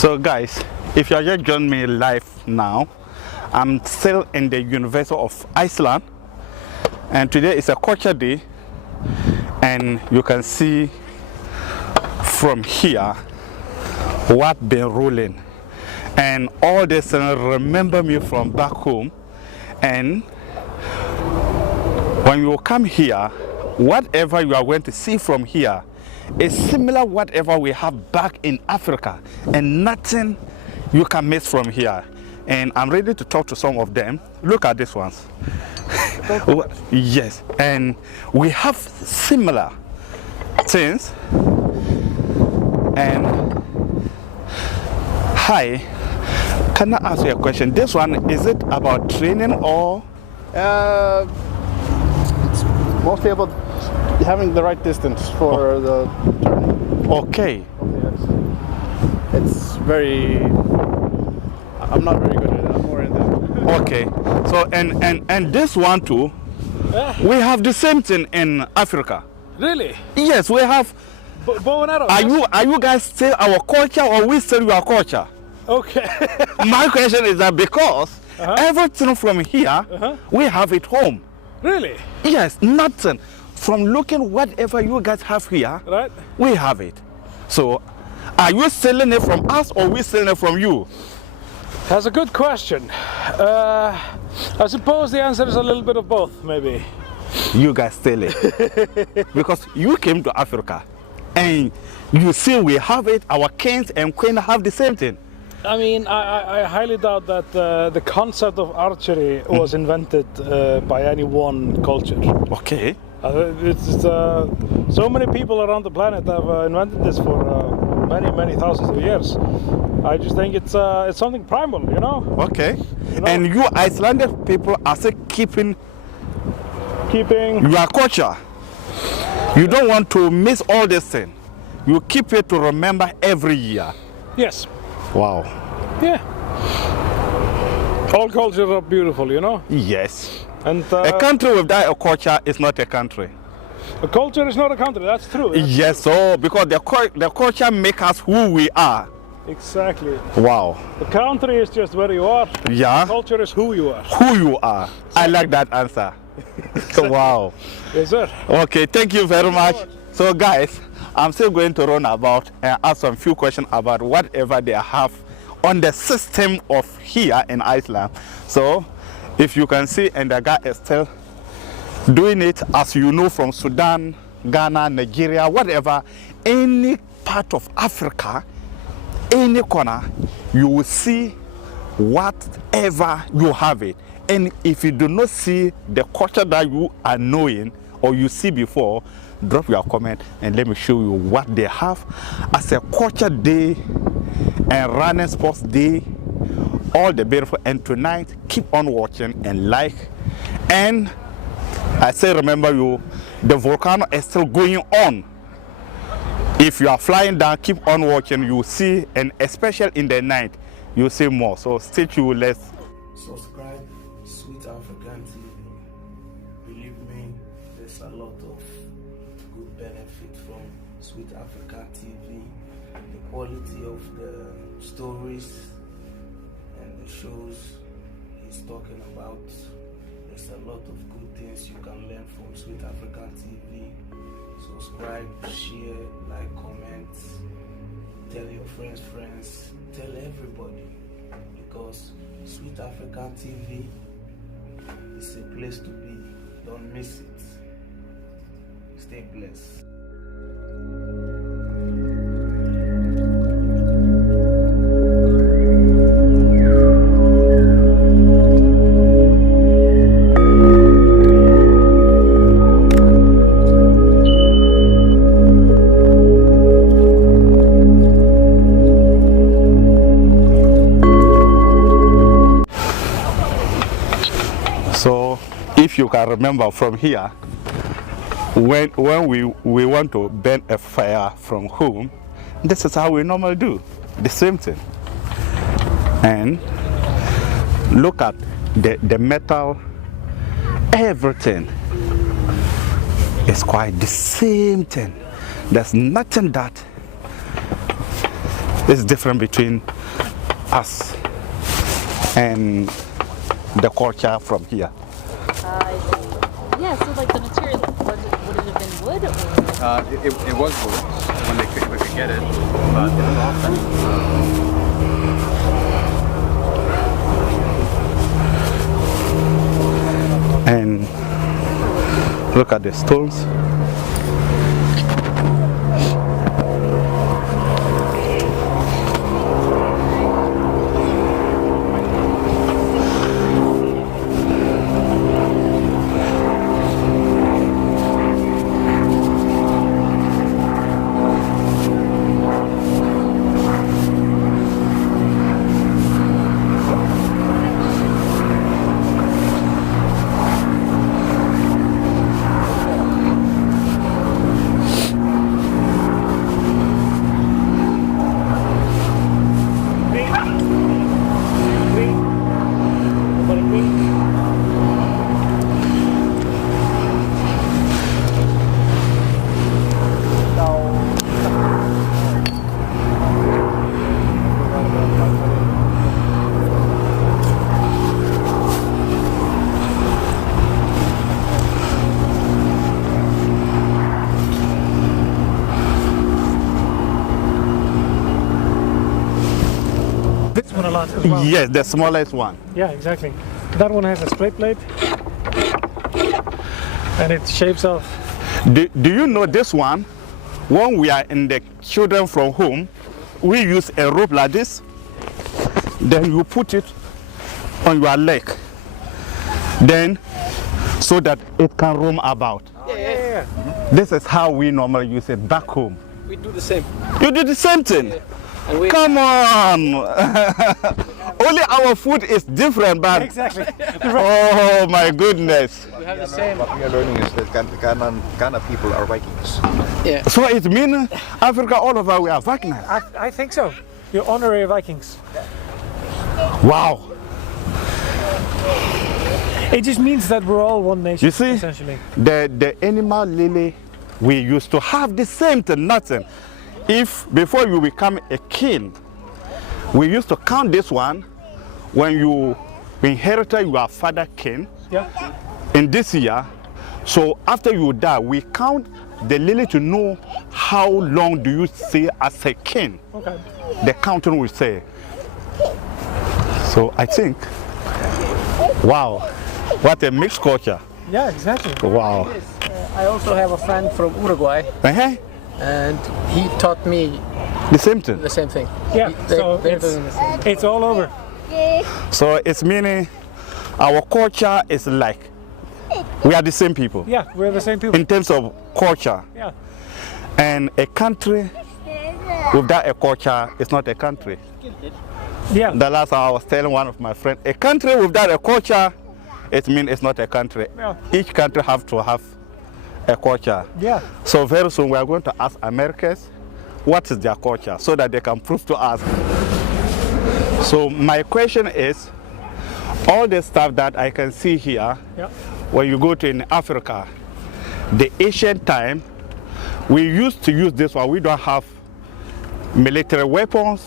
So guys, if you are just joining me live now, I'm still in the University of Iceland, and today is a culture day, and you can see from here what been rolling, and all this remember me from back home. And when you come here, whatever you are going to see from here is similar whatever we have back in Africa, and nothing you can miss from here. And I'm ready to talk to some of them. Look at these ones. Yes, and we have similar things. And hi, can I ask you a question? This one, is it about training or? It's mostly about having the right distance for the turn. Okay. It's very. I'm not very good at it. I'm more in the. Okay. So and this one too, we have the same thing in Africa. Really? Yes, we have. Bow and arrow. Are you guys still our culture, or we still your culture? Okay. My question is that because everything from here we have it home. Really? Yes, nothing. From looking whatever you guys have here, Right. we have it. So, are you stealing it from us, or we stealing it from you? That's a good question. I suppose the answer is a little bit of both, maybe. You guys steal it because you came to Africa, and you see we have it. Our kings and queens have the same thing. I mean, I highly doubt that the concept of archery was invented by any one culture. Okay. It's so many people around the planet have invented this for many thousands of years. I just think it's something primal, you know. Okay. You know? And you Icelandic people are still keeping your culture. You don't want to miss all this thing. You keep it to remember every year. Yes. Wow. Yeah. All cultures are beautiful, you know. Yes. And A country without a culture is not a country. a culture is not a country. That's true. Yes, so because the culture makes us who we are. Exactly. Wow. The country is just where you are. Yeah. Culture is who you are. Who you are. I like that answer. Wow. Yes, sir. Okay, thank you very much. So guys, I'm still going to run about and ask some few questions about whatever they have on the system of here in Iceland. So if you can see, and the guy is still doing it, as you know, from Sudan, Ghana, Nigeria, whatever, any part of Africa, any corner, you will see whatever you have it. And if you do not see the culture that you are knowing or you see before, drop your comment and let me show you what they have as a culture day and running sports day. All the beautiful. And tonight, keep on watching and like. And I say, remember you, the volcano is still going on. If you are flying down, keep on watching. You will see, and especially in the night, you will see more. So stay tuned. Let's subscribe Sweet African TV. Believe me, there's a lot of good benefit from Sweet African TV. The quality of the stories and the shows he's talking about. There's a lot of good things you can learn from Sweet African TV. Subscribe, share, like, comment, tell your friends, tell everybody, because Sweet African TV is a place to be. Don't miss it. Stay blessed. So if you can remember from here, when we want to burn a fire from home, this is how we normally do the same thing. And look at the metal, everything is quite the same thing. There's nothing that is different between us and the culture from here? Yeah, so like the material, would it have been wood or? It was wood when we could get it, but it was often. And look at the stones. This one a lot as well. Yes, the smallest one. Yeah, exactly. That one has a straight blade, and it shapes off. Do you know this one? When we are in the children from home, we use a rope like this. Then you put it on your leg. Then, so that it can roam about. Yeah. This is how we normally use it back home. We do the same. You do the same thing. And we, Come on! Only our food is different, but Exactly. oh my goodness! we have the same. What we are learning is that Ghana people are Vikings. Yeah. So it means Africa all over we are Vikings. I think so. You're honorary Vikings. Wow! It just means that we're all one nation, You see, essentially. the animal lily, we used to have the same thing, nothing. If before you become a king, we used to count this one when you inherited your father king Yeah. in this year. So after you die, we count the lily to know how long do you stay as a king. Okay. The counting will say. So I think, wow, what a mixed culture. Yeah, exactly. Wow. I also have a friend from Uruguay, Uh-huh. and he taught me The same thing. the same thing. Yeah. So They're doing the same. it's all over. So it's meaning our culture is like we are the same people Yeah, we're the same people. in terms of culture. Yeah. And a country without a culture is not a country. Yeah. The last time I was telling one of my friends, a country without a culture, it means it's not a country. Yeah. Each country have to have a culture. Yeah. So very soon we are going to ask Americans what is their culture so that they can prove to us. So my question is, all the stuff that I can see here, Yeah. when you go to in Africa, the ancient time, we used to use this one. We don't have military weapons.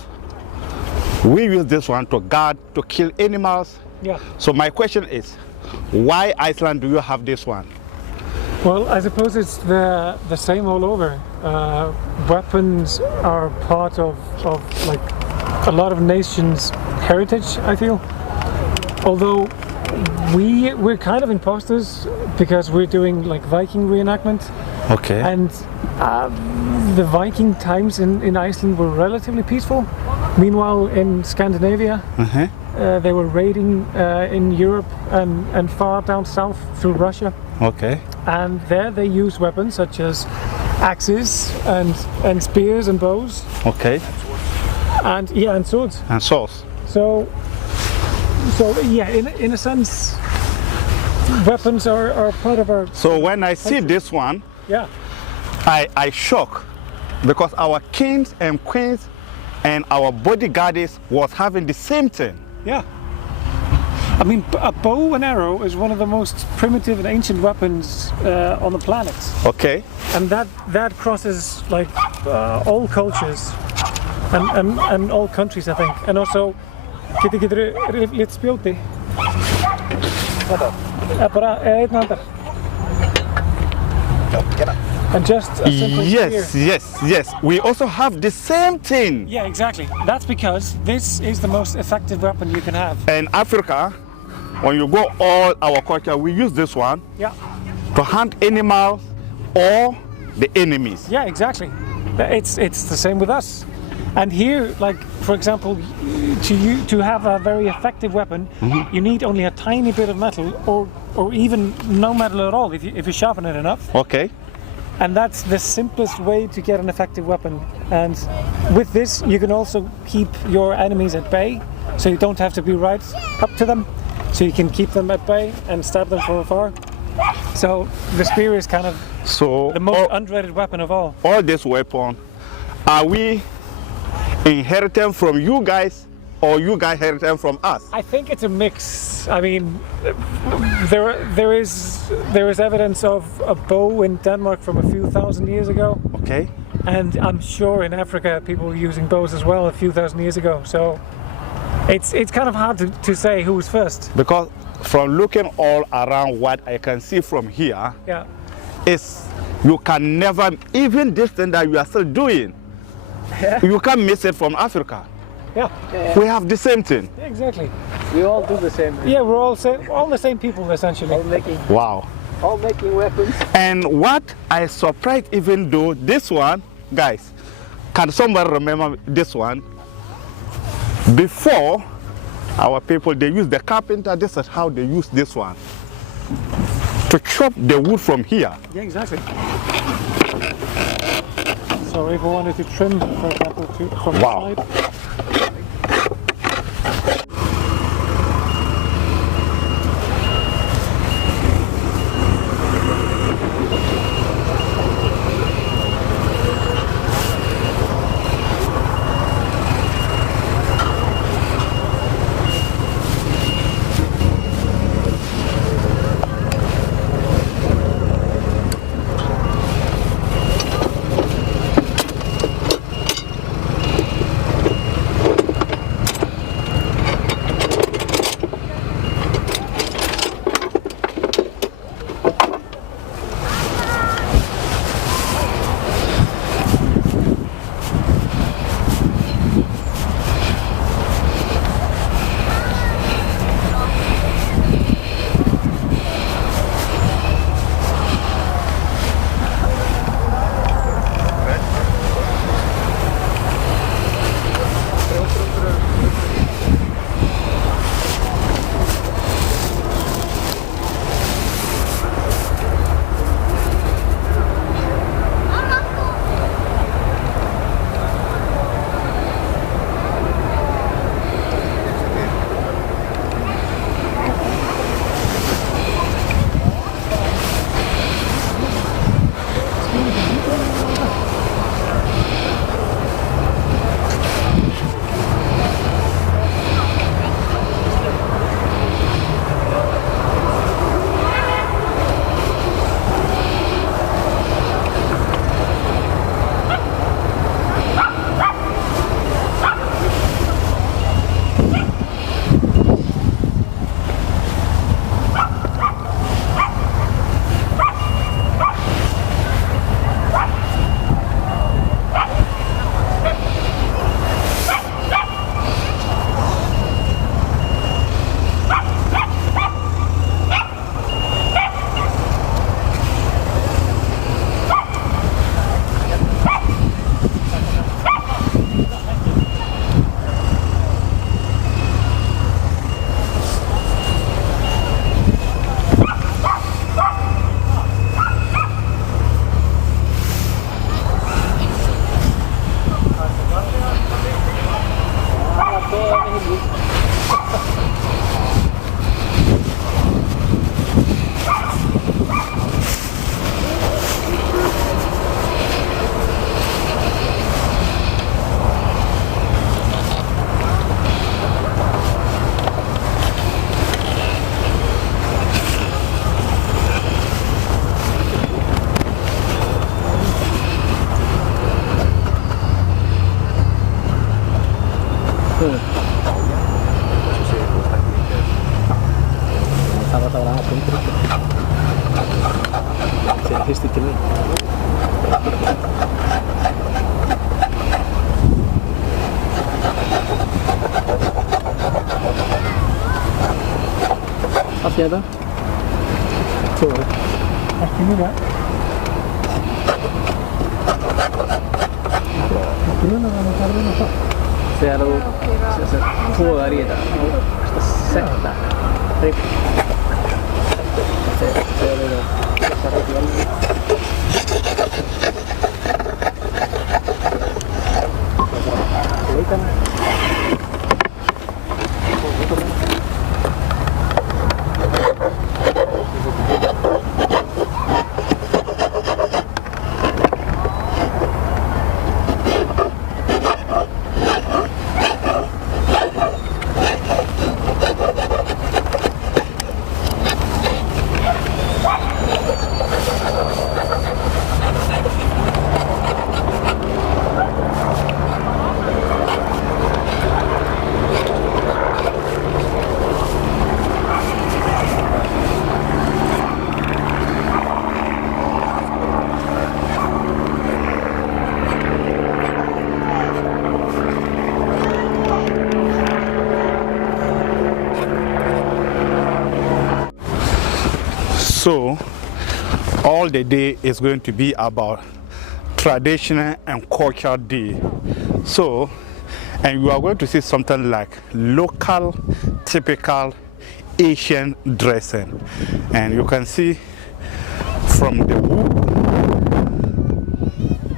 We use this one to guard, to kill animals. Yeah. So my question is, why Iceland do you have this one? Well, I suppose it's the same all over. Weapons are part of like a lot of nations' heritage, I feel. Although we're kind of imposters because we're doing like Viking reenactment, Okay. and the Viking times in Iceland were relatively peaceful. Meanwhile, in Scandinavia, they were raiding in Europe and far down south through Russia. Okay. And there they use weapons such as axes and spears and bows Okay. and swords. And sauce. So yeah, in a sense, weapons are part of our So when I see this one, yeah. I shock because our kings and queens and our bodyguards was having the same thing. Yeah. I mean, a bow and arrow is one of the most primitive and ancient weapons on the planet, Okay. and that crosses like all cultures. and all countries, I think. And also, getur lite spjóti. Bara einn handar. And just a simple spear. Yes. We also have the same thing. Yeah, exactly. That's because this is the most effective weapon you can have. In Africa, when you go all our culture, we use this one to hunt animals or the enemies. Yeah, exactly. It's the same with us. And here, like for example, to have a very effective weapon, you need only a tiny bit of metal, or even no metal at all if you sharpen it enough. Okay. And that's the simplest way to get an effective weapon. And with this, you can also keep your enemies at bay, so you don't have to be right up to them. So you can keep them at bay and stab them from afar. So the spear is kind of the most underrated weapon of all. All this weapon, are we inherited from you guys, or you guys inherited from us? I think it's a mix. I mean, there is evidence of a bow in Denmark from a few thousand years ago. Okay. And I'm sure in Africa people were using bows as well a few thousand years ago. So it's kind of hard to say who was first. Because from looking all around, what I can see from here is you can never, even this thing that you are still doing, you can't miss it from Africa. Yeah. We have the same thing. Yeah, exactly. We all do the same. Yeah, we're all the same people essentially. All making weapons. And what I surprised, even though this one, guys, can somebody remember this one? Before, our people, they use the carpenter, this is how they use this one. To chop the wood from here. Yeah, exactly. So if we wanted to trim, for example, from the side. Sama-sama akun terus. Saya history ini. Masih ada? Tuh. Ini enggak? Saya lalu två redan och sätta rip. Saya lalu So all the day is going to be about traditional and cultural day. So, and you are going to see something like local, typical Asian dressing. And you can see from the wood,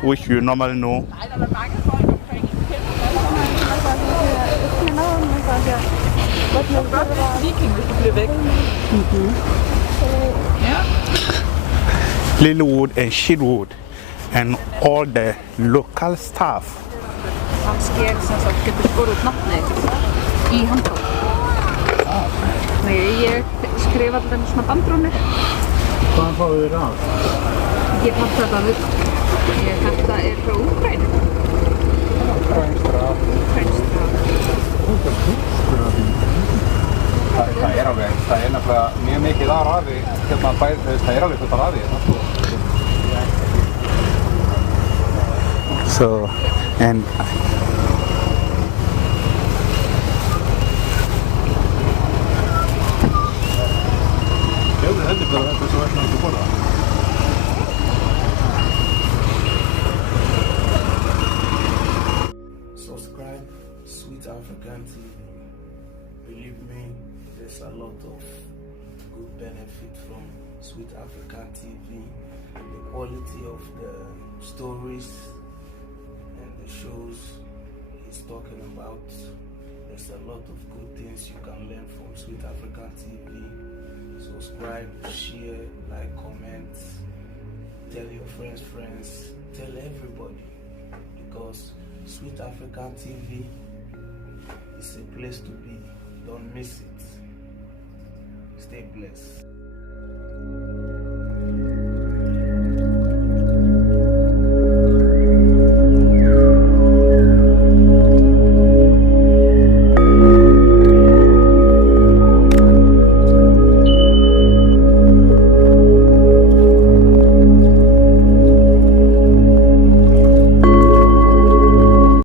which you normally know, lilywood and sheetwood, and all the local stuff. Hann sker sem sagt getur skorið út nafnið í handbók. Nei, ég skrifa alltaf með svona bandrónir. Hvaðan fáið þið ráð? Ég panta þetta við. Þetta er frá Úkraínu. Úkraínskt Það er alveg, það er nefnilega mjög mikið að rafi, það er alveg fullt af rafi. So, and Subscribe, Sweet African TV. Believe me, there's a lot of good benefit from Sweet African TV. The quality of the stories and the shows he's talking about. There's a lot of good things you can learn from Sweet African TV. Subscribe, share, like, comment, tell your friends, tell everybody, because Sweet African TV is a place to be. Don't miss it. Stay blessed.